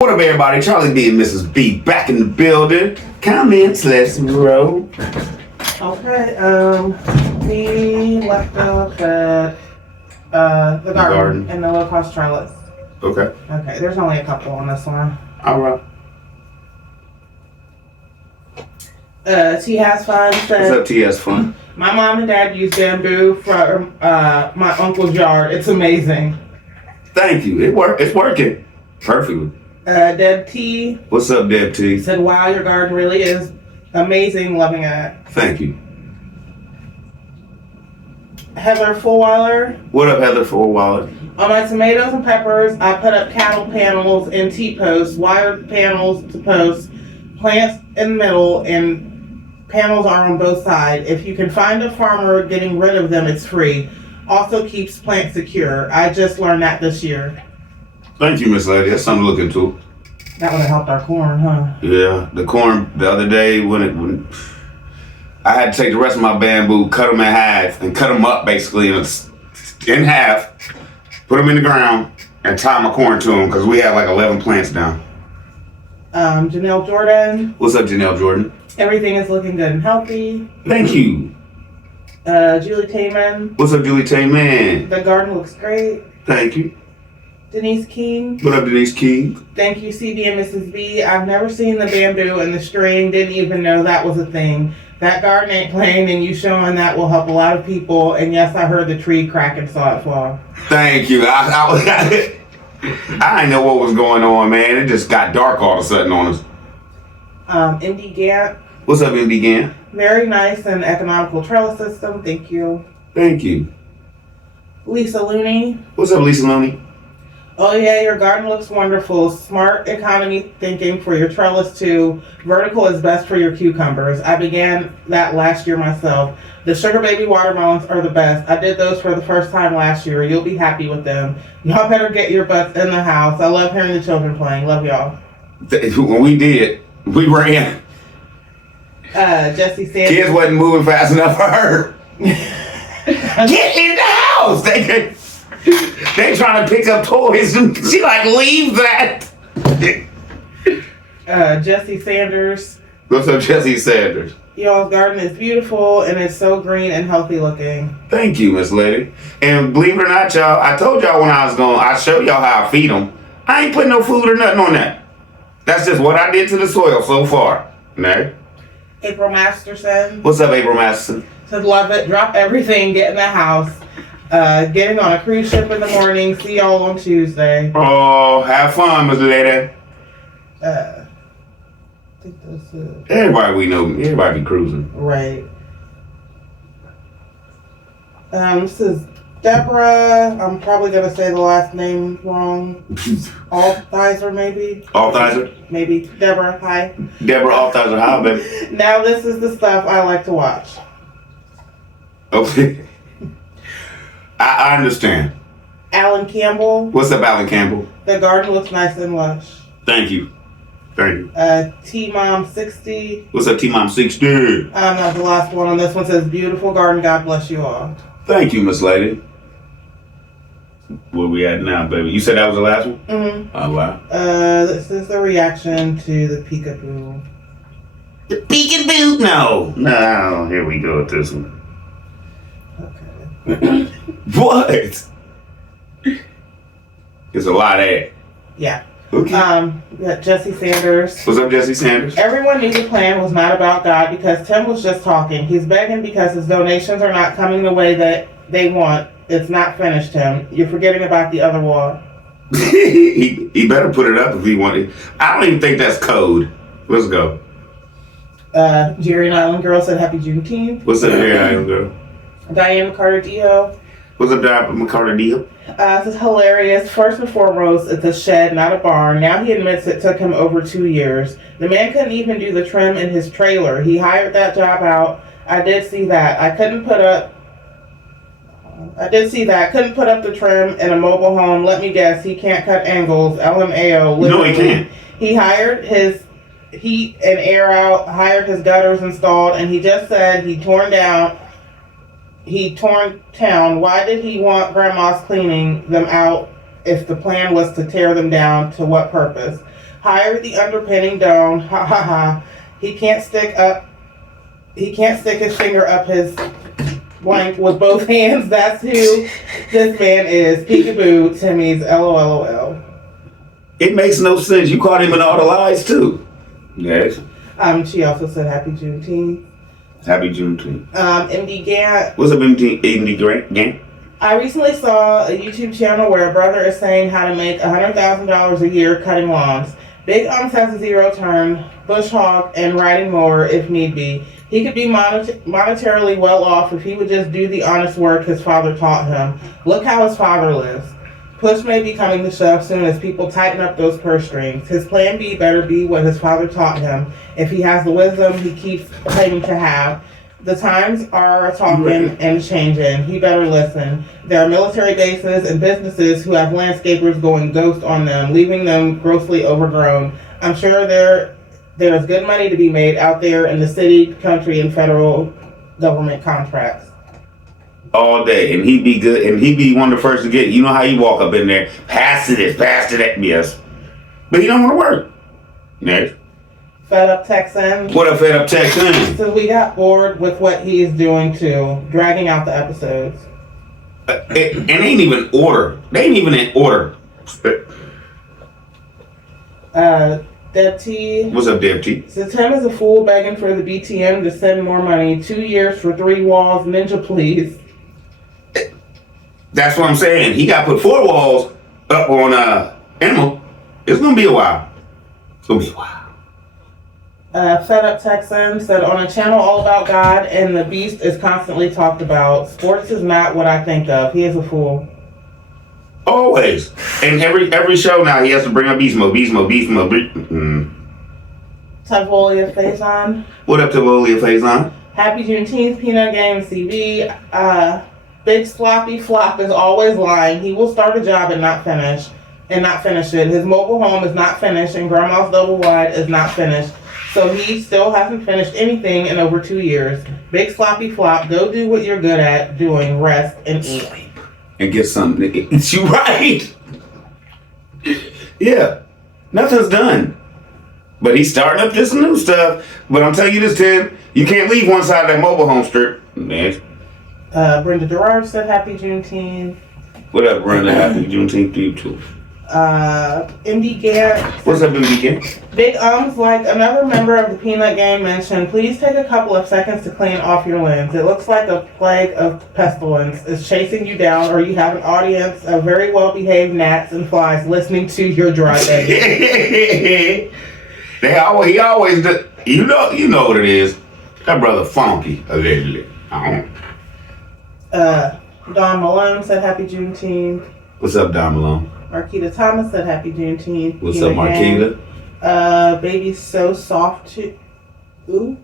What up, everybody? Charlie B and Mrs. B back in the building. Comments, let's roll. Okay, we left off at the garden and the low-cost trellis. Okay. Okay, there's only a couple on this one. All right. T has fun. What's up, T has fun? My mom and dad use bamboo from my uncle's yard. It's amazing. Thank you. It's working perfectly. Deb T. What's up, Deb T? Said, wow, your garden really is amazing. Loving it. Thank you. Heather Fullweiler. What up, Heather Fullweiler? On my tomatoes and peppers, I put up cattle panels and T-posts, wired panels to posts, plants in the middle, and panels are on both sides. If you can find a farmer getting rid of them, it's free. Also keeps plants secure. I just learned that this year. Thank you, Miss Lady. That's something to look into. That would have helped our corn, huh? Yeah, the corn the other day when I had to take the rest of my bamboo, cut them in half, and cut them up basically in half, put them in the ground, and tie my corn to them because we have like 11 plants down. Janelle Jordan. What's up, Janelle Jordan? Everything is looking good and healthy. Thank you. Julie Tayman. What's up, Julie Tayman? The garden looks great. Thank you. Denise King. What up, Denise King? Thank you, CB and Mrs. B. I've never seen the bamboo and the string. Didn't even know that was a thing. That garden ain't plain, and you showing that will help a lot of people. And yes, I heard the tree crack and saw it fall. Thank you. I didn't know what was going on, man. It just got dark all of a sudden on us. Indy Gant. What's up, Indy Gant? Very nice and economical trellis system. Thank you. Thank you. Lisa Looney. What's up, Lisa Looney? Oh yeah, your garden looks wonderful. Smart economy thinking for your trellis too. Vertical is best for your cucumbers. I began that last year myself. The sugar baby watermelons are the best. I did those for the first time last year. You'll be happy with them. Y'all better get your butts in the house. I love hearing the children playing. Love y'all. When we did, we ran. Jesse Sanders. Kids wasn't moving fast enough for her. Get in the house! They trying to pick up toys and she like, leave that. Jesse Sanders. What's up, Jesse Sanders? Y'all's garden is beautiful and it's so green and healthy looking. Thank you, Miss Lady. And believe it or not, y'all, I told y'all when I was going, I showed y'all how I feed them. I ain't putting no food or nothing on that. That's just what I did to the soil so far. No. April Masterson. What's up, April Masterson? Said love it. Drop everything. Get in the house. Getting on a cruise ship in the morning. See y'all on Tuesday. Oh, have fun, Miss Lady. I think that's it. Everybody we know, everybody be cruising. Right. This is Deborah. I'm probably gonna say the last name wrong. Althizer, maybe. Althizer? Maybe. Deborah, hi. Deborah Althizer, hi, baby. Now this is the stuff I like to watch. Okay. I understand. Alan Campbell. What's up, Alan Campbell? The garden looks nice and lush. Thank you. Thank you. T-Mom 60. What's up, T-Mom 60? That's the last one on this one. Says, beautiful garden. God bless you all. Thank you, Miss Lady. Where we at now, baby? You said that was the last one? Mm-hmm. Oh, wow. This is the reaction to the peekaboo. The peekaboo? No, here we go with this one. Okay. What? It's a lot of that. Yeah. Okay. We got Jesse Sanders. What's up, Jesse Sanders? Everyone knew the plan was not about God because Tim was just talking. He's begging because his donations are not coming the way that they want. It's not finished, Tim. You're forgetting about the other wall. he better put it up if he wanted. I don't even think that's code. Let's go. Jerry and Island Girl said happy Juneteenth. What's up, Jerry Island Girl? Diane McCarter-Dio. What's up, Diane McCarter-Dio? This is hilarious. First and foremost, it's a shed, not a barn. Now he admits it took him over 2 years. The man couldn't even do the trim in his trailer. He hired that job out. I did see that. Couldn't put up the trim in a mobile home. Let me guess, he can't cut angles. LMAO. Literally. No, he can't. He hired his heat and air out, hired his gutters installed, and he just said he torn town. Why did he want grandma's cleaning them out if the plan was to tear them down? To what purpose? Hire the underpinning down. Ha ha ha. He can't stick his finger up his blank with both hands. That's who this man is. Peekaboo, Timmy's LOLOL. It makes no sense. You caught him in all the lies too. Yes. She also said happy Juneteenth. Happy Juneteenth. MD Gant. What's up, MD Gant? I recently saw a YouTube channel where a brother is saying how to make $100,000 a year cutting lawns. Big has a zero turn, bush hog, and riding mower if need be. He could be monetarily well off if he would just do the honest work his father taught him. Look how his father lives. Push may be coming to shove soon as people tighten up those purse strings. His plan B better be what his father taught him. If he has the wisdom he keeps claiming to have. The times are talking and changing. He better listen. There are military bases and businesses who have landscapers going ghost on them, leaving them grossly overgrown. I'm sure there's good money to be made out there in the city, country, and federal government contracts. All day, and he'd be good, and he'd be one of the first to get. You know how you walk up in there, pass to this, pass to that, yes. But he don't want to work. Next. Fed Up Texan. What up, Fed Up Texan? So we got bored with what he's doing too, dragging out the episodes. And they ain't even order. They ain't even in order. Deb T. What's up, Deb T? So Tim is a fool begging for the BTM to send more money. 2 years for 3 walls. Ninja, please. That's what I'm saying. He got put 4 walls up on Animal. It's gonna be a while. It's gonna be a while. Fed Up Texan said, on a channel all about God and the beast is constantly talked about. Sports is not what I think of. He is a fool. Always. And every show now he has to bring up beast mode. Tavolia Faison. What up, Tavolia Faison? Happy Juneteenth, Peanut Game CB. Big Sloppy Flop is always lying. He will start a job and not finish it. His mobile home is not finished and Grandma's double wide is not finished. So he still hasn't finished anything in over 2 years. Big Sloppy Flop, go do what you're good at doing, rest and eat. And get something to eat. You right. Yeah. Nothing's done. But he's starting up this new stuff. But I'm telling you this, Tim, you can't leave one side of that mobile home strip. Next. Brenda Gerard said happy Juneteenth. What up, Brenda? Happy Juneteenth to you too. MD Gant. What's up, MD Gant? Big like another member of the Peanut Gang mentioned, please take a couple of seconds to clean off your lens. It looks like a plague of pestilence is chasing you down, or you have an audience of very well-behaved gnats and flies listening to your dry edges. He always does. You know what it is. That brother funky, allegedly. Don Malone said happy Juneteenth. What's up, Don Malone? Marquita Thomas said happy Juneteenth. What's up, Marquita? Baby so soft too. Ooh.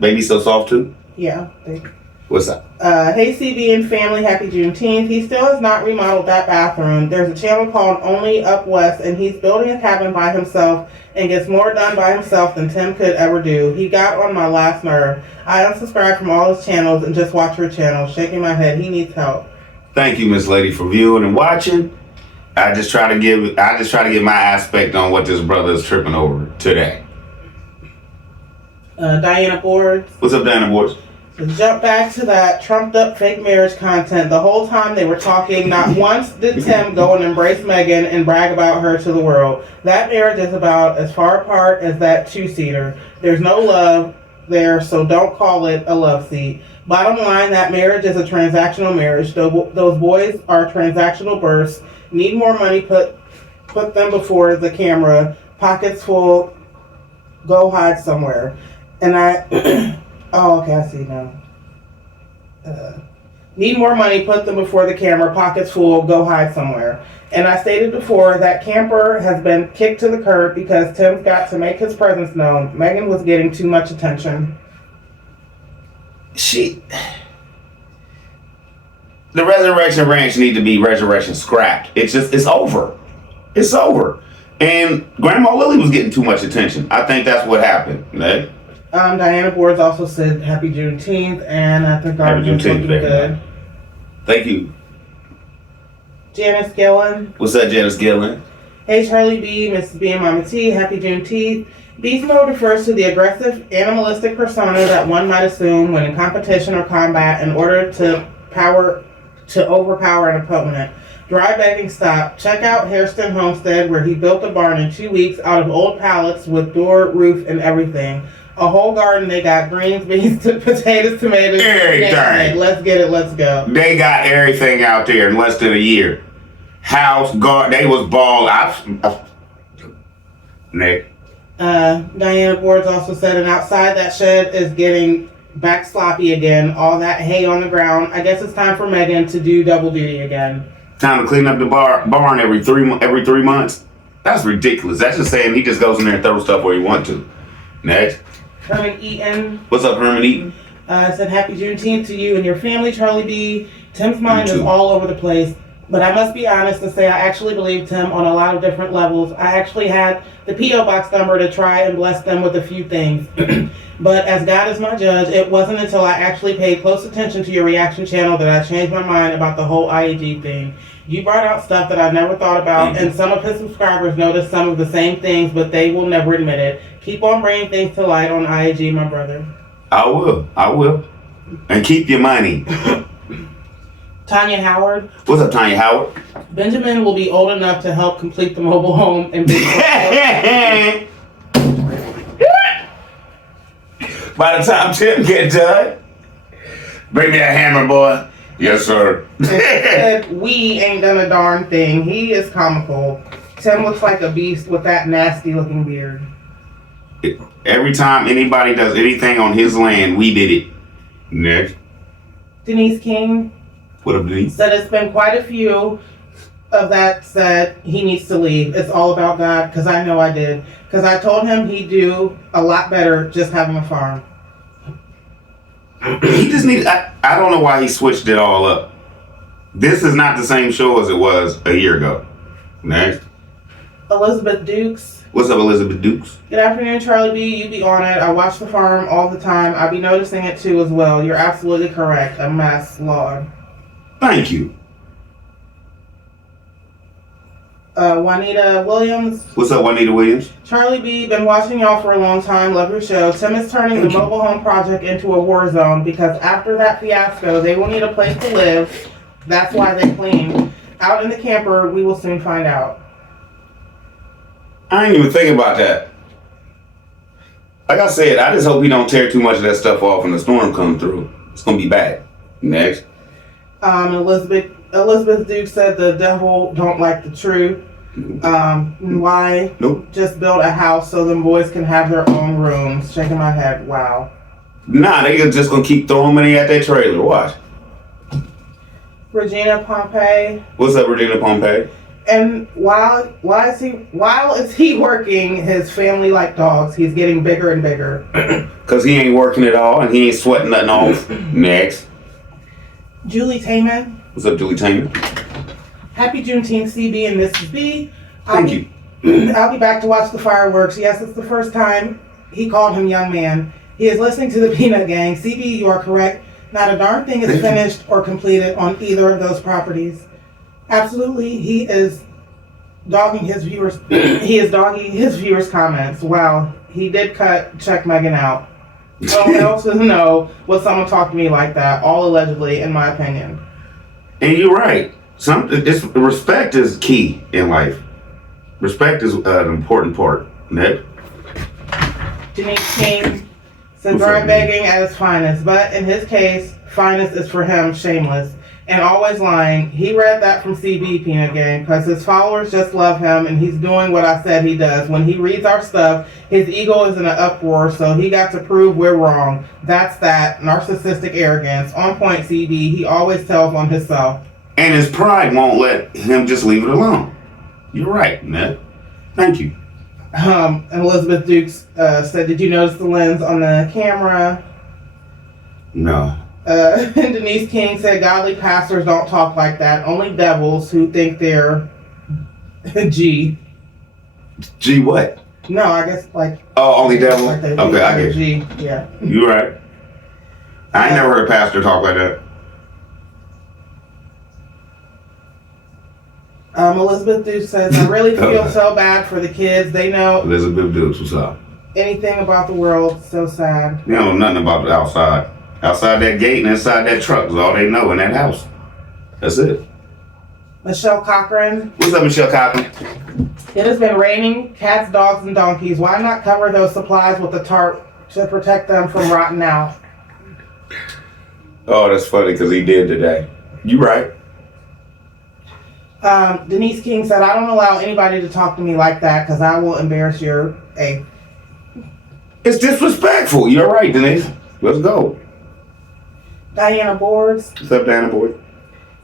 Baby so soft too? Yeah. Baby. What's up? Hey CB and family, happy Juneteenth. He still has not remodeled that bathroom. There's a channel called Only Up West, and he's building a cabin by himself and gets more done by himself than Tim could ever do. He got on my last nerve. I unsubscribed from all his channels and just watch her channel, shaking my head. He needs help. Thank you, Miss Lady, for viewing and watching. I just try to give my aspect on what this brother is tripping over today. Diana Boards. What's up, Diana Boards? To jump back to that trumped up fake marriage content, the whole time they were talking, not once did Tim go and embrace Megan and brag about her to the world. That marriage is about as far apart as that 2-seater. There's no love there, so don't call it a love seat. Bottom line, that marriage is a transactional marriage. Those boys are transactional births. Need more money, put them before the camera. Pockets full, go hide somewhere. And oh, okay, I see now. Need more money, put them before the camera, pockets full, go hide somewhere. And I stated before that camper has been kicked to the curb because Tim's got to make his presence known. Megan was getting too much attention. The Resurrection Ranch need to be Resurrection scrapped. It's over. It's over. And Grandma Lily was getting too much attention. I think that's what happened. Right? Diana Boards also said happy Juneteenth, and I think our Juneteenth looking good. Thank you. Janice Gillen. What's up, Janice Gillen? Hey Charlie B, Mrs. B and Mama T, happy Juneteenth. Beast mode refers to the aggressive, animalistic persona that one might assume when in competition or combat in order to overpower an opponent. Dry begging stop. Check out Hairston Homestead, where he built a barn in 2 weeks out of old pallets with door, roof, and everything. A whole garden. They got greens, beans, potatoes, tomatoes. Everything. Let's get it. Let's go. They got everything out there in less than a year. House, garden. They was bald. Nick. Diana Boards also said, and outside that shed is getting back sloppy again. All that hay on the ground. I guess it's time for Megan to do double duty again. Time to clean up the barn every 3 months. That's ridiculous. That's just saying he just goes in there and throws stuff where he want to. Next. Herman Eaton. What's up, Herman Eaton? Said happy Juneteenth to you and your family, Charlie B. Tim's mind is all over the place. But I must be honest and say I actually believe Tim on a lot of different levels. I actually had the P.O. Box number to try and bless them with a few things. But as God is my judge, it wasn't until I actually paid close attention to your reaction channel that I changed my mind about the whole IAG thing. You brought out stuff that I never thought about, and some of his subscribers noticed some of the same things, but they will never admit it. Keep on bringing things to light on IAG, my brother. I will. And keep your money. Tanya Howard. What's up, Tanya Howard? Benjamin will be old enough to help complete the mobile home and big. By the time Tim gets done, bring me that hammer, boy. Yes, sir. Said we ain't done a darn thing. He is comical. Tim looks like a beast with that nasty looking beard. Every time anybody does anything on his land, we did it. Next. Denise King. What up, Denise? Said it's been quite a few of that said he needs to leave. It's all about God, because I know I did. Because I told him he'd do a lot better just having a farm. He just need. I don't know why he switched it all up. This is not the same show as it was a year ago. Next. Elizabeth Dukes. What's up, Elizabeth Dukes? Good afternoon, Charlie B. You be on it. I watch the farm all the time. I be noticing it too as well. You're absolutely correct. A mess, Lord. Thank you. Juanita Williams. What's up, Juanita Williams? Charlie B, been watching y'all for a long time. Love your show. Tim is turning the mobile home project into a war zone because after that fiasco, they will need a place to live. That's why they clean. Out in the camper, we will soon find out. I ain't even thinking about that. Like I said, I just hope he don't tear too much of that stuff off when the storm comes through. It's gonna be bad. Next. Elizabeth Duke said the devil don't like the truth. Why? Nope. Just build a house so them boys can have their own rooms. Shaking my head. Wow. Nah, they just gonna keep throwing money at that trailer. Watch. Regina Pompey. What's up, Regina Pompey? And while is he working his family like dogs, he's getting bigger and bigger. Cause he ain't working at all and he ain't sweating nothing off. Next. Julie Taman. What's up, Julie Taman? Happy Juneteenth, CB and Mrs. B. Thank you. I'll be back to watch the fireworks. Yes, it's the first time he called him young man. He is listening to the Peanut Gang. CB, you are correct. Not a darn thing is finished or completed on either of those properties. Absolutely, he is dogging his viewers. He is dogging his viewers' comments. Wow, he did check Megan out. No one else doesn't know what someone talked to me like that. All allegedly, in my opinion. And you're right. Respect is key in life. Respect is an important part. Ned? Denise King said dry begging at its finest, but in his case, finest is for him shameless and always lying. He read that from CB Peanut Gang because his followers just love him and he's doing what I said he does. When he reads our stuff, his ego is in an uproar, so he got to prove we're wrong. That's that narcissistic arrogance. On point, CB. He always tells on himself. And his pride won't let him just leave it alone. You're right, Ned. Thank you. And Elizabeth Dukes said, did you notice the lens on the camera? No. And Denise King said, godly pastors don't talk like that. Only devils who think they're G. G what? No, I guess like... Oh, only devil? Like okay, I get you. G, yeah. You're right. I ain't never heard a pastor talk like that. Elizabeth Dukes says, I really feel so bad for the kids. They know Elizabeth Dukes, what's up? Anything about the world. So sad. They don't know nothing about the outside. Outside that gate and inside that truck is all they know in that house. That's it. Michelle Cochran. What's up, Michelle Cochran? It has been raining cats, dogs, and donkeys. Why not cover those supplies with a tarp to protect them from rotting out? Oh, that's funny because he did today. You right. Denise King said, I don't allow anybody to talk to me like that because I will embarrass your A. It's disrespectful. You're right, Denise. Let's go. Diana Boards. What's up, Diana Board?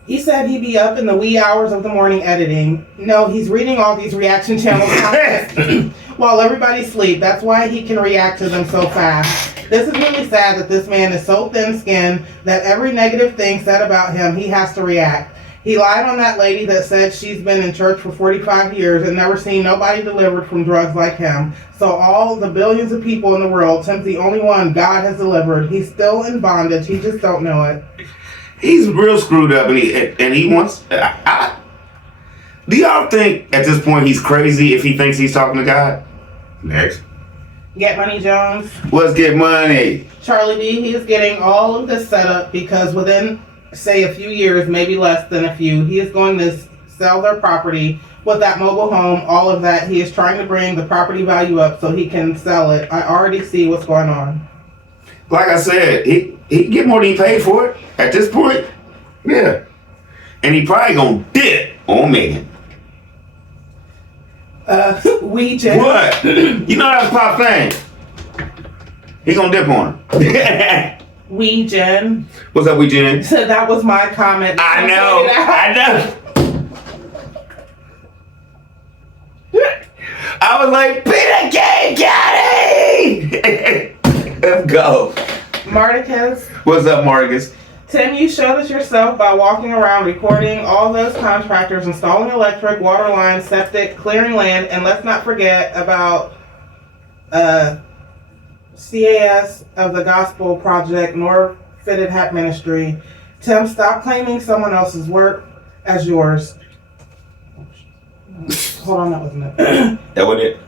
He said he'd be up in the wee hours of the morning editing. No, he's reading all these reaction channels while everybody sleeps. That's why he can react to them so fast. This is really sad that this man is so thin-skinned that every negative thing said about him, he has to react. He lied on that lady that said she's been in church for 45 years and never seen nobody delivered from drugs like him. So all the billions of people in the world, Tim's the only one God has delivered. He's still in bondage. He just don't know it. He's real screwed up, and he wants. Do y'all think at this point he's crazy if he thinks he's talking to God? Next. Get Money Jones. Let's get money. Charlie B, he is getting all of this set up because within, say, a few years, maybe less than a few, he is going to sell their property with that mobile home, all of that. He is trying to bring the property value up so he can sell it. I already see what's going on. Like I said, he get more than he paid for it at this point. Yeah. And he probably gonna dip on Megan. We just... What? You know that's Pop thing. He gonna dip on her. We Jen. What's up, we Jen? So that was my comment. I know. I was like, Peter K. Got Let's go. Marticus. What's up, Marticus? Tim, you showed us yourself by walking around recording all those contractors installing electric, water lines, septic, clearing land, and let's not forget about CAS of the Gospel Project, North Fitted Hat Ministry. Tim, stop claiming someone else's work as yours. Hold on, that wasn't it. That wasn't it?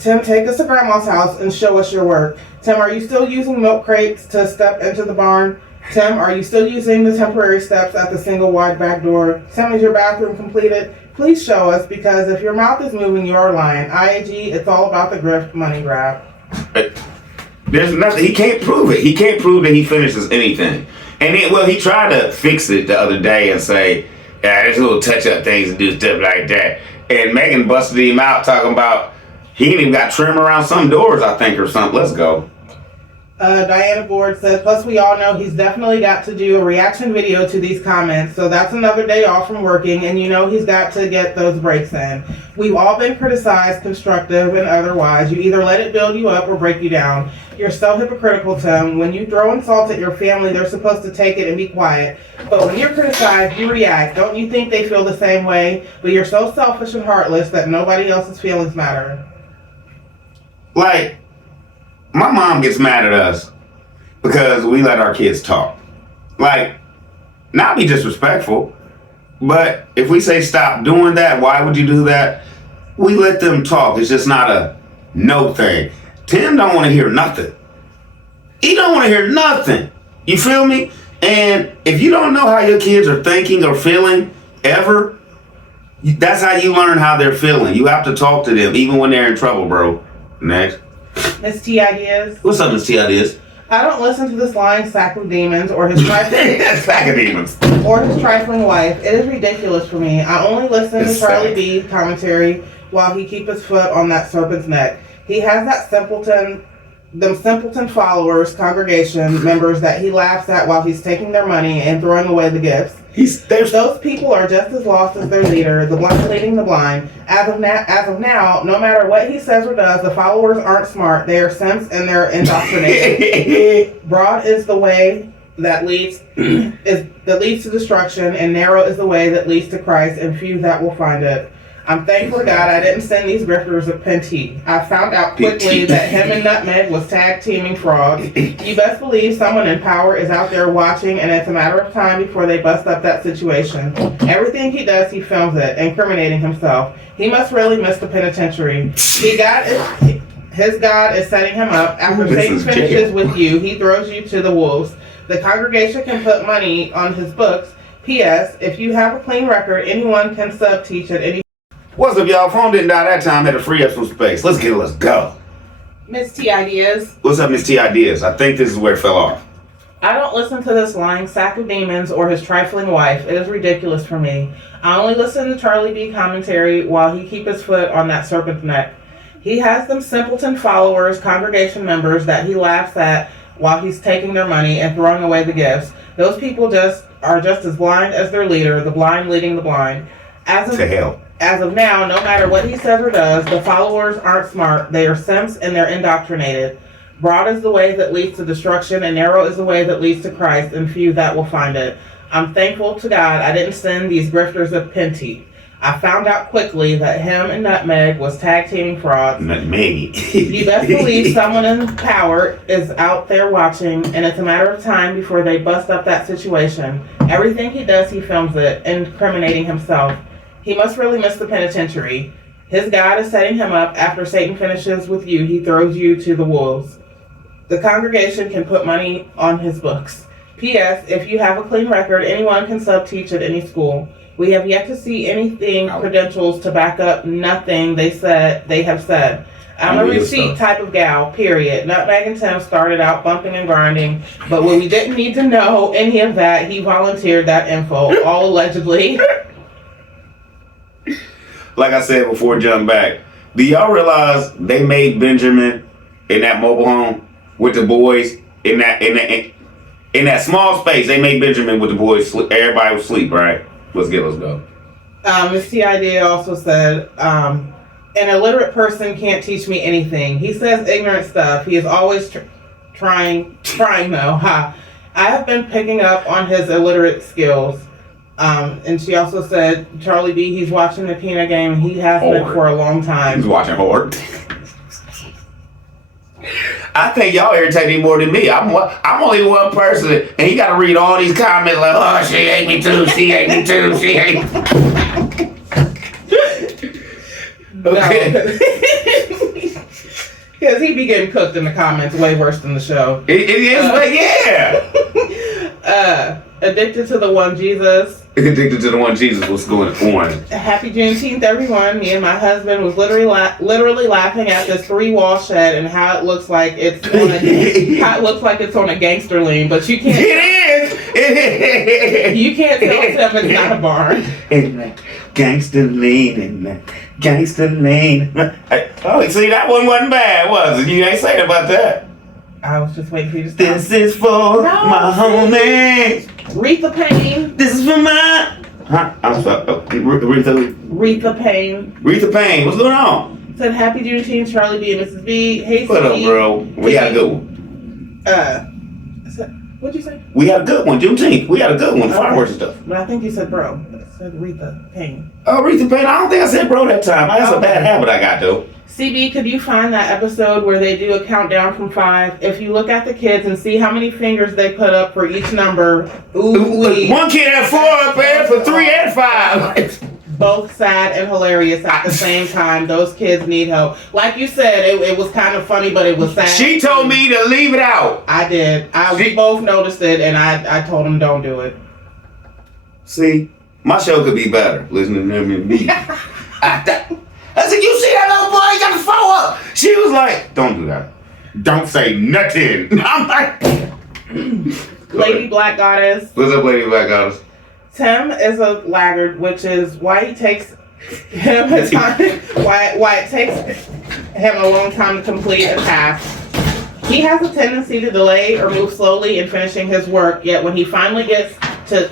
Tim, take us to Grandma's house and show us your work. Tim, are you still using milk crates to step into the barn? Tim, are you still using the temporary steps at the single wide back door? Tim, is your bathroom completed? Please show us, because if your mouth is moving, you are lying. IAG, it's all about the grift money grab. There's nothing. He can't prove it. He can't prove that he finishes anything. And he tried to fix it the other day and say, yeah, there's little touch-up things and do stuff like that. And Megan busted him out talking about he ain't even got trim around some doors, I think, or something. Let's go. Diana Board said, plus we all know he's definitely got to do a reaction video to these comments, so that's another day off from working, and you know he's got to get those breaks in. We've all been criticized, constructive and otherwise. You either let it build you up or break you down. You're so hypocritical, Tim. When you throw insult at your family, they're supposed to take it and be quiet. But when you're criticized, you react. Don't you think they feel the same way? But you're so selfish and heartless that nobody else's feelings matter. Like, my mom gets mad at us because we let our kids talk. Like, not be disrespectful, but if we say stop doing that, why would you do that? We let them talk. It's just not a no thing. Tim don't want to hear nothing. He don't want to hear nothing. You feel me? And if you don't know how your kids are thinking or feeling ever, that's how you learn how they're feeling. You have to talk to them even when they're in trouble, bro. Next. Miss T Ideas. What's up, Miss T Ideas? I don't listen to this lying sack of demons or his trifling sack of demons or his trifling wife. It is ridiculous for me. I only listen to Charlie B commentary while he keeps his foot on that serpent's neck. He has that simpleton followers, congregation members that he laughs at while he's taking their money and throwing away the gifts. Those people are just as lost as their leader, the blind leading the blind. As of now, no matter what he says or does, the followers aren't smart. They are simps and they're indoctrinated. Broad is the way that leads to destruction, and narrow is the way that leads to Christ, and few that will find it. I'm thankful to God I didn't send these grifters a pentee. I found out quickly that him and Nutmeg was tag teaming frauds. You best believe someone in power is out there watching, and it's a matter of time before they bust up that situation. Everything he does, he films it, incriminating himself. He must really miss the penitentiary. His God is setting him up. After Satan finishes with you, he throws you to the wolves. The congregation can put money on his books. P.S. If you have a clean record, anyone can sub-teach at any... What's up, y'all? Phone didn't die that time. Had to free up some space. Let's go. Miss T Ideas. What's up, Miss T Ideas? I think this is where it fell off. I don't listen to this lying sack of demons or his trifling wife. It is ridiculous for me. I only listen to Charlie B commentary while he keep his foot on that serpent's neck. He has them simpleton followers, congregation members that he laughs at while he's taking their money and throwing away the gifts. Those people are just as blind as their leader, the blind leading the blind. As of now, no matter what he says or does, the followers aren't smart. They are simps and they're indoctrinated. Broad is the way that leads to destruction, and narrow is the way that leads to Christ, and few that will find it. I'm thankful to God I didn't send these grifters a pentee. I found out quickly that him and Nutmeg was tag teaming frauds. Nutmeg. You best believe someone in power is out there watching, and it's a matter of time before they bust up that situation. Everything he does, he films it, incriminating himself. He must really miss the penitentiary. His God is setting him up. After Satan finishes with you, he throws you to the wolves. The congregation can put money on his books. P.S. If you have a clean record, anyone can sub-teach at any school. We have yet to see anything credentials to back up nothing they have said. I'm a receipt type of gal, period. Nutmeg and Tim started out bumping and grinding, but when we didn't need to know any of that, he volunteered that info, all allegedly. Like I said before, jump back. Do y'all realize they made Benjamin in that mobile home with the boys in that small space? They made Benjamin with the boys. Everybody was asleep, right? Let's go. Miss T Idea also said, an illiterate person can't teach me anything. He says ignorant stuff. He is always trying though. Ha. I have been picking up on his illiterate skills. And she also said, Charlie B, he's watching the peanut game, and he has been for a long time. He's watching hard. I think y'all irritate me more than me. I'm only one person, and he got to read all these comments like, oh, she hate me too, she hate me too, she hate me. Okay. Because he be getting cooked in the comments way worse than the show. It is, but yeah. Addicted to the one Jesus. Addicted to the one Jesus. What's going on? Happy Juneteenth, everyone. Me and my husband was literally laughing at this 3-wall shed and how it looks like it's on a gangster lane, but you can't. It is. You can't tell him it's not a barn. Gangster lane and gangster lane. Oh, see, that one wasn't bad, was it? You ain't saying about that. I was just waiting for you to stop. This is for my homies. Retha Payne. This is for my... Huh? I'm sorry. Retha Payne. Retha Payne. What's going on? Said happy Juneteenth, Charlie B and Mrs. B. Hey, what up, bro? We had a good one. What'd you say? We had a good one. Juneteenth. We had a good one. Fireworks and stuff. But I think you said bro. I said Retha Payne. Oh, Retha Payne. I don't think I said bro that time. That's a bad habit I got, though. CB, could you find that episode where they do a countdown from 5? If you look at the kids and see how many fingers they put up for each number, one kid had 4 up there for 3 and 5. Both sad and hilarious at the same time. Those kids need help. Like you said, it was kind of funny, but it was sad. She told me to leave it out. I did. We both noticed it, and I told them don't do it. See, my show could be better. Listening to them and me. I said, you see that little boy? He got his phone up. She was like, don't do that. Don't say nothing. I'm like... Lady Black Goddess. What's up, Lady Black Goddess? Tim is a laggard, which is why it takes him a time, why it takes him a long time to complete a task. He has a tendency to delay or move slowly in finishing his work, yet when he finally gets to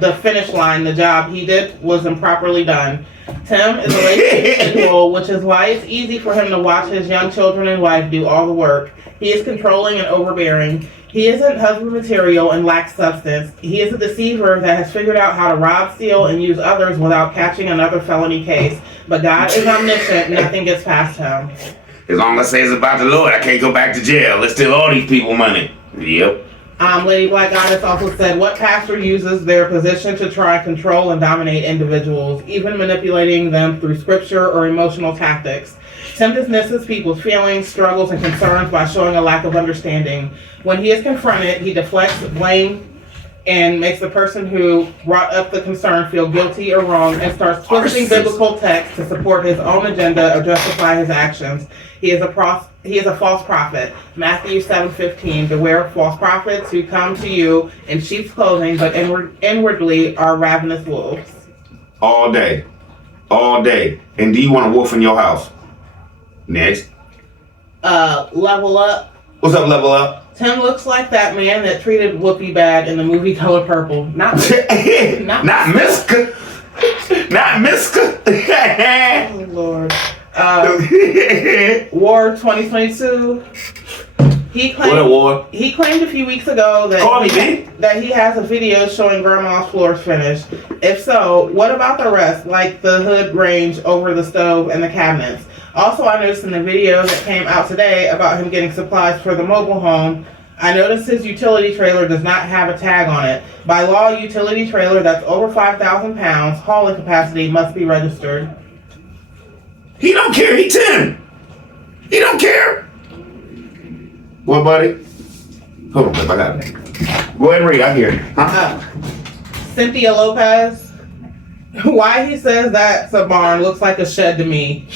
the finish line, the job he did was improperly done. Tim is a lazy individual, which is why it's easy for him to watch his young children and wife do all the work. He is controlling and overbearing. He isn't husband material and lacks substance. He is a deceiver that has figured out how to rob, steal, and use others without catching another felony case. But God is omniscient, nothing gets past him. As long as I say it's about the Lord, I can't go back to jail. Let's steal all these people money. Yep. Lady Black Goddess also said, what pastor uses their position to try and control and dominate individuals, even manipulating them through scripture or emotional tactics? Tim dismisses people's feelings, struggles, and concerns by showing a lack of understanding. When he is confronted, he deflects blame and makes the person who brought up the concern feel guilty or wrong and starts twisting biblical text to support his own agenda or justify his actions. He is a false prophet. Matthew 7:15. Beware of false prophets who come to you in sheep's clothing, but inwardly are ravenous wolves. All day. All day. And do you want a wolf in your house? Next. Level Up. What's up, Level Up? Tim looks like that man that treated Whoopi bad in the movie Color Purple. Not Miska. Not Miska. Oh, Lord. War 2022. What a war. He claimed a few weeks ago that he has a video showing grandma's floors finished. If so, what about the rest, like the hood range over the stove and the cabinets? Also, I noticed in the video that came out today about him getting supplies for the mobile home, I noticed his utility trailer does not have a tag on it. By law, a utility trailer that's over 5,000 pounds hauling capacity must be registered. He don't care. He 10. He don't care. What, buddy? Hold on, babe. I got it. Go ahead and read. I hear it. Huh? Cynthia Lopez. Why he says that's a barn looks like a shed to me.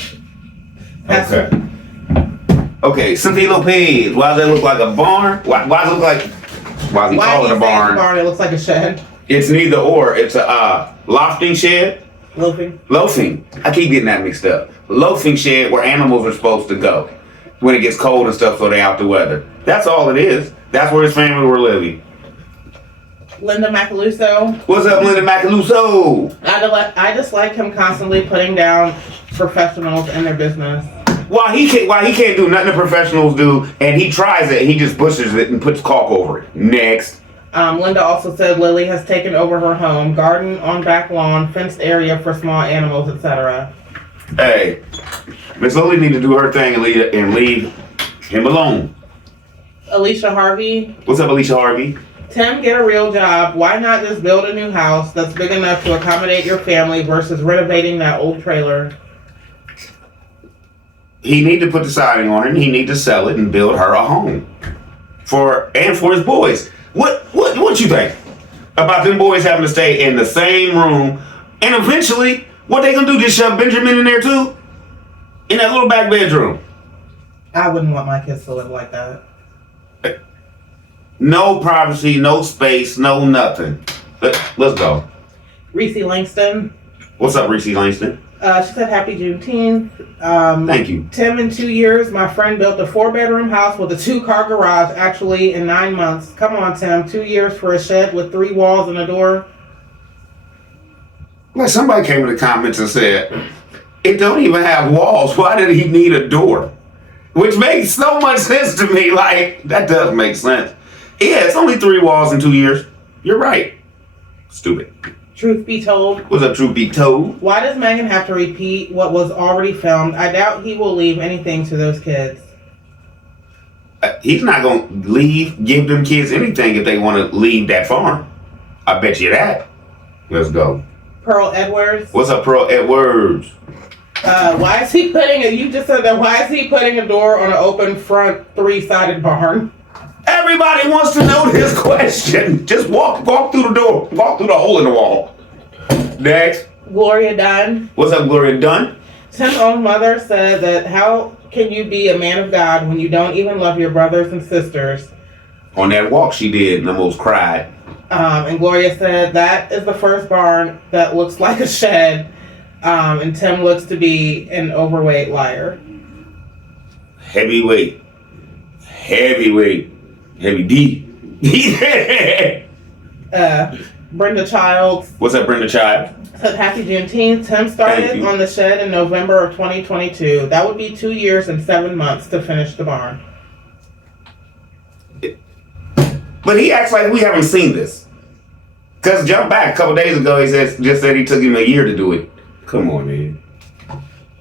Okay, Cynthia Lopez. Why does that look like a barn? Why does it look like? Why does he call it a barn? It looks like a shed. It's neither or. It's a lofting shed. Loafing. I keep getting that mixed up. Loafing shed where animals are supposed to go when it gets cold and stuff, so they're out the weather. That's all it is. That's where his family were living. Linda Macaluso. What's up, Linda Macaluso? I just like him constantly putting down professionals and their business. Why he can't do nothing the professionals do, and he tries it, he just pushes it and puts caulk over it. Next. Linda also said Lily has taken over her home, garden on back lawn, fenced area for small animals, etc. Hey, Miss Lily need to do her thing and leave him alone. Alicia Harvey. What's up, Alicia Harvey? Tim, get a real job. Why not just build a new house that's big enough to accommodate your family versus renovating that old trailer? He need to put the siding on it, and he need to sell it and build her a home for his boys. What you think about them boys having to stay in the same room, and eventually what they gonna do? Just shove Benjamin in there too, in that little back bedroom? I wouldn't want my kids to live like that. No privacy, no space, no nothing. Let's go. Reese Langston. What's up, Reese Langston? She said happy Juneteenth. Thank you. Tim, in 2 years, my friend built a 4-bedroom house with a 2-car garage, actually in 9 months. Come on, Tim. 2 years for a shed with 3 walls and a door. Like somebody came in the comments and said, it don't even have walls. Why did he need a door? Which makes so much sense to me. Like, that does make sense. Yeah, it's only 3 walls in 2 years. You're right. Stupid. Truth be told. What's up, truth be told? Why does Megan have to repeat what was already filmed? I doubt he will leave anything to those kids. He's not going to give them kids anything if they want to leave that farm. I bet you that. Let's go. Pearl Edwards. What's up, Pearl Edwards? Why is he putting you just said that, why is he putting a door on an open front 3-sided barn? Everybody wants to know this question. Just walk through the door. Walk through the hole in the wall. Next. Gloria Dunn. What's up, Gloria Dunn? Tim's own mother said that how can you be a man of God when you don't even love your brothers and sisters? On that walk she did and almost cried. And Gloria said that is the first barn that looks like a shed. And Tim looks to be an overweight liar. Heavyweight. Heavy D. Brenda Childs What's up, Brenda Child? said happy Juneteenth. Tim Thank started you. on the shed in November of 2022. That would be 2 years and 7 months to finish the barn. But he acts like we haven't seen this. Cause jump back a couple days ago, he just said he took him a year to do it. Come on, man.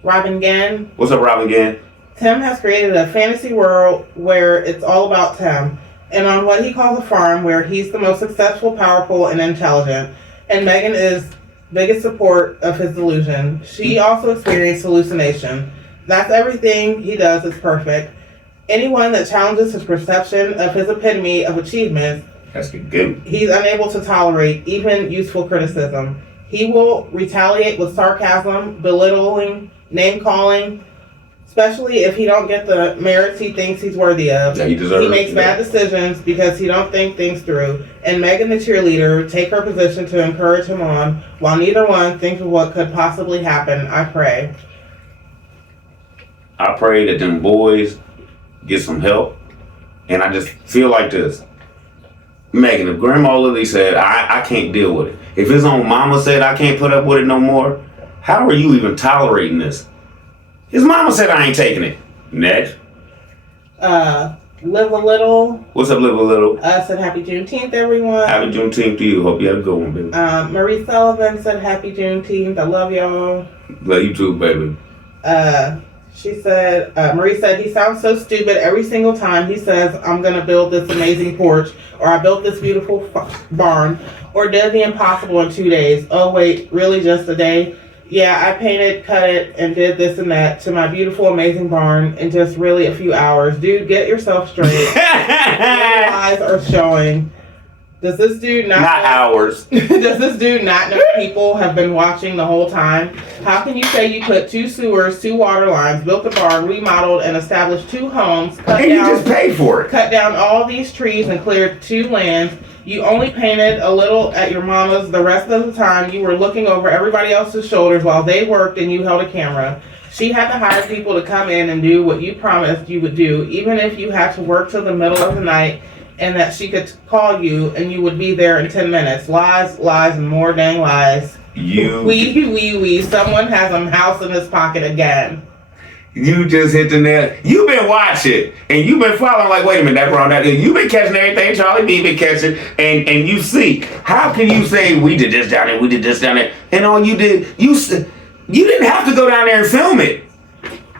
Robin Gann. What's up, Robin again? Tim has created a fantasy world where it's all about Tim, and on what he calls a farm where he's the most successful, powerful, and intelligent. And Megan is biggest support of his delusion. She also experienced hallucination. That's everything he does is perfect. Anyone that challenges his perception of his epitome of achievements, That's good. he's unable to tolerate even useful criticism. He will retaliate with sarcasm, belittling, name-calling, especially if he don't get the merits he thinks he's worthy of. Yeah, he deserves it. makes bad decisions because he don't think things through. And Megan, the cheerleader, take her position to encourage him on, while neither one thinks of what could possibly happen. I pray. I pray that them boys get some help. And I just feel like this. Megan, if Grandma Lily said, I can't deal with it. If his own mama said, I can't put up with it no more, how are you even tolerating this? His mama said, I ain't taking it. Next. Live a little. What's up, Live a Little? Said happy Juneteenth, everyone. Happy Juneteenth to you. Hope you had a good one, baby. Marie Sullivan said happy Juneteenth. I love y'all. Love you too, baby. She said, Marie said, he sounds so stupid every single time he says, I'm going to build this amazing porch, or I built this beautiful barn, or did the impossible in 2 days. Oh, wait, really just a day? Yeah, I painted, cut it, and did this and that to my beautiful, amazing barn in just really a few hours. Dude, get yourself straight. Your eyes are showing. Does this dude not Not know, ours. Does this dude not know people have been watching the whole time? How can you say you put 2 sewers, 2 water lines, built a barn, remodeled, and established 2 homes, And you just paid for it. cut down all these trees and cleared 2 lands? You only painted a little at your mama's. The rest of the time, you were looking over everybody else's shoulders while they worked and you held a camera. She had to hire people to come in and do what you promised you would do, even if you had to work till the middle of the night, and that she could call you and you would be there in 10 minutes. Lies, lies, and more dang lies. We. Someone has a mouse in his pocket again. You just hit the nail. You've been watching and you've been following like, wait a minute, that's wrong. You've been catching everything Charlie B been catching, and you see. How can you say we did this down there, we did this down there, and all you did, you didn't have to go down there and film it.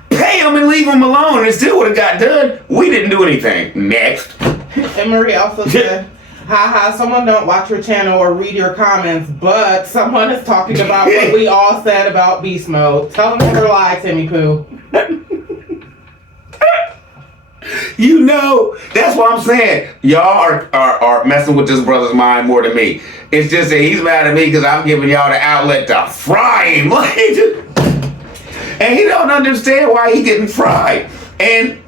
Pay them and leave them alone, and it still would have got done. We didn't do anything. Next. And Marie also said, haha, someone don't watch your channel or read your comments, but someone is talking about what we all said about beast mode. Tell them to lie, Timmy Pooh. You know, that's what I'm saying. Y'all are messing with this brother's mind more than me. It's just that he's mad at me because I'm giving y'all the outlet to fry him. And he don't understand why he getting fried. And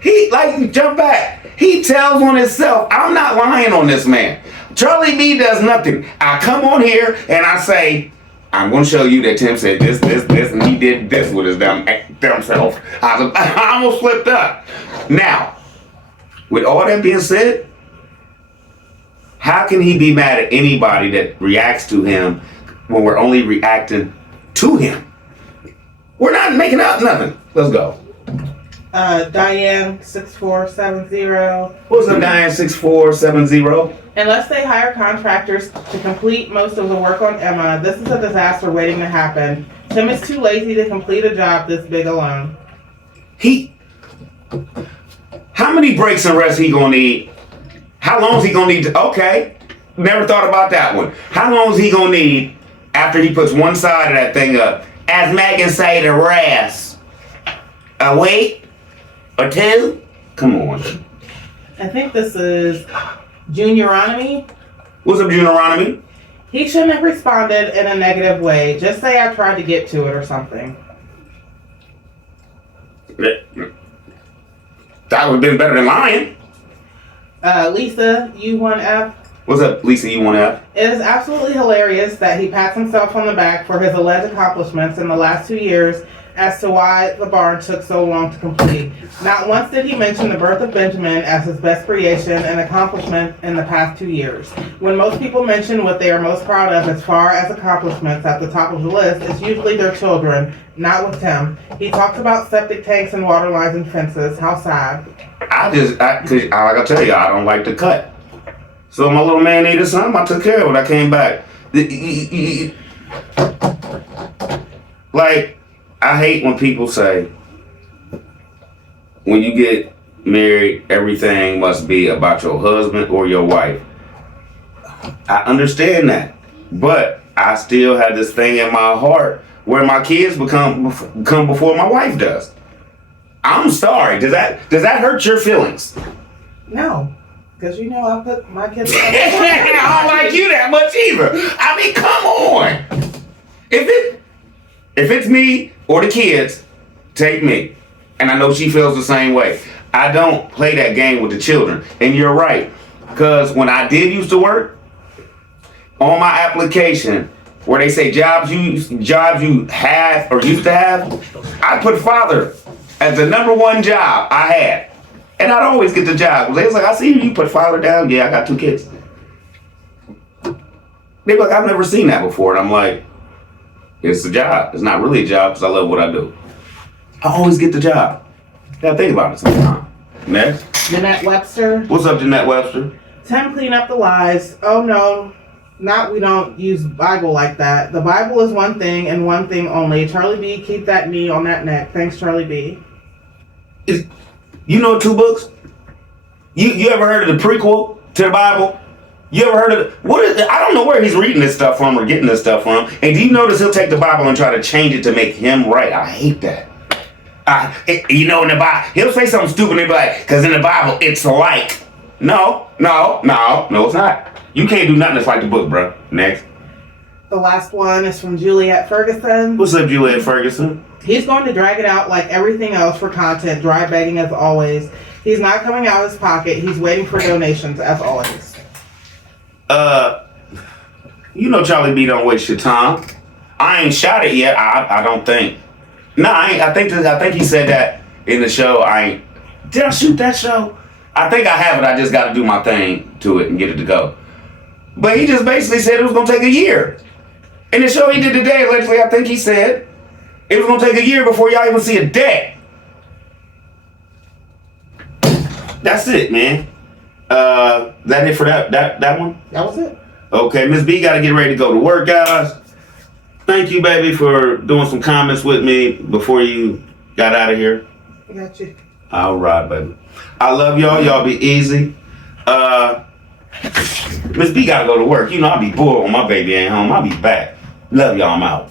he, like, jump back. He tells on himself, I'm not lying on this man. Charlie B does nothing. I come on here and I say, I'm going to show you that Tim said this, and he did this with his dumb self. I almost flipped up. Now, with all that being said, how can he be mad at anybody that reacts to him when we're only reacting to him? We're not making up nothing. Let's go. Diane 6470. What's up, Diane 6470? Unless they hire contractors to complete most of the work on Emma, this is a disaster waiting to happen. Tim is too lazy to complete a job this big alone. How many breaks and rests he gonna need? How long is he gonna need to, okay, never thought about that one. How long is he gonna need after he puts one side of that thing up? As Megan say, to rest. A week? Or 2? Come on. I think this is Junioronomy. What's up, Junioronomy? He shouldn't have responded in a negative way. Just say I tried to get to it or something. That would have been better than lying. Lisa U1F. What's up, Lisa U1F? It is absolutely hilarious that he pats himself on the back for his alleged accomplishments in the last 2 years as to why the barn took so long to complete. Not once did he mention the birth of Benjamin as his best creation and accomplishment in the past 2 years. When most people mention what they are most proud of as far as accomplishments at the top of the list, it's usually their children, not with him. He talks about septic tanks and water lines and fences. How sad. Cause like I tell you, I don't like to cut. So my little man needed something. I took care of it. I came back. Like, I hate when people say, when you get married, everything must be about your husband or your wife. I understand that, but I still have this thing in my heart where my kids come before my wife does. I'm sorry. Does that hurt your feelings? No, because you know I put my kids. I don't like you that much either. I mean, come on. If it's me or the kids, take me. And I know she feels the same way. I don't play that game with the children. And you're right. Because when I did used to work, on my application, where they say jobs you have or used to have, I put father as the number one job I had. And I'd always get the job. They was like, I see you put father down. Yeah, I got 2 kids. They were like, I've never seen that before. And I'm like, it's a job. It's not really a job because I love what I do. I always get the job. Gotta think about it sometime. Next. Jeanette Webster. What's up, Jeanette Webster? Tim, clean up the lies. Oh no, we don't use Bible like that. The Bible is one thing and one thing only. Charlie B, keep that knee on that neck. Thanks, Charlie B. You know 2 books? You ever heard of the prequel to the Bible? You ever heard of I don't know where he's reading this stuff from or getting this stuff from. And do you notice he'll take the Bible and try to change it to make him right? I hate that. In the Bible, he'll say something stupid and he'll be like, because in the Bible, it's like. No, it's not. You can't do nothing that's like the book, bro. Next. The last one is from Juliet Ferguson. What's up, Juliet Ferguson? He's going to drag it out like everything else for content, dry begging as always. He's not coming out of his pocket. He's waiting for donations as always. Charlie B don't waste your time. I ain't shot it yet. I don't think. No, I ain't. I think he said that in the show. Did I shoot that show? I think I have it. I just got to do my thing to it and get it to go. But he just basically said it was gonna take a year. In the show he did today, allegedly, I think he said it was gonna take a year before y'all even see a day. That's it, man. That it for that one? That was it. Okay, Miss B got to get ready to go to work, guys. Thank you, baby, for doing some comments with me before you got out of here. I got you. All right, baby. I love y'all. Y'all be easy. Miss B got to go to work. I'll be bored when my baby ain't home. I'll be back. Love y'all. I'm out.